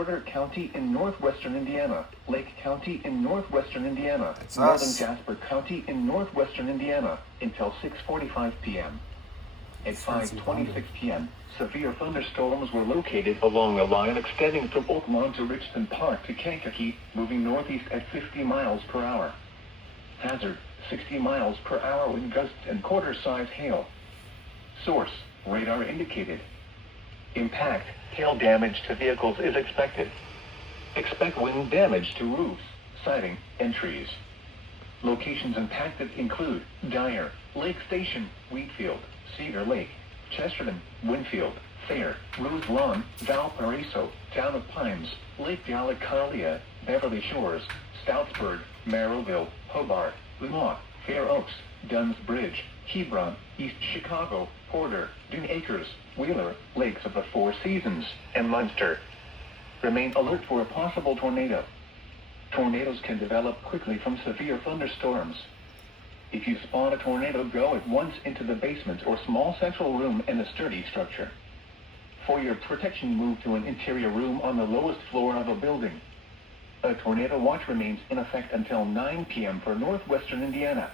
Porter County in northwestern Indiana, Lake County in northwestern Indiana, It's northern us. Jasper County in northwestern Indiana, until 6:45 p.m. At 5:26 p.m., severe thunderstorms were located along a line extending from Oak Lawn to Richmond Park to Kankakee, moving northeast at 50 miles per hour. Hazard, 60 miles per hour wind gusts and quarter-size hail. Source, radar indicated. Impact, hail damage to vehicles is expected. Expect wind damage to roofs, siding, and trees. Locations impacted include Dyer, Lake Station, Wheatfield, Cedar Lake, Chesterton, Winfield, Thayer, Rose Lawn, Valparaiso, Town of Pines, Lake Delacarlia, Beverly Shores, Stoutsburg, Merrillville, Hobart, Lamont, Fair Oaks, Dunn's Bridge, Hebron, East Chicago, Porter, Dune Acres, Wheeler, Lakes of the Four Seasons, and Munster. Remain alert for a possible tornado. Tornadoes can develop quickly from severe thunderstorms. If you spot a tornado, go at once into the basement or small central room in a sturdy structure. For your protection, move to an interior room on the lowest floor of a building. A tornado watch remains in effect until 9 p.m. for northwestern Indiana.